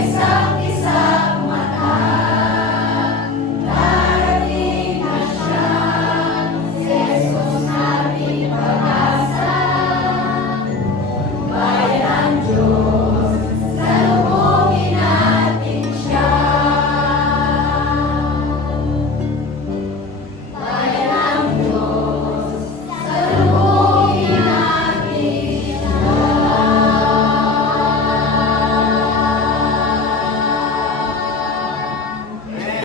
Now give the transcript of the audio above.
isang-isa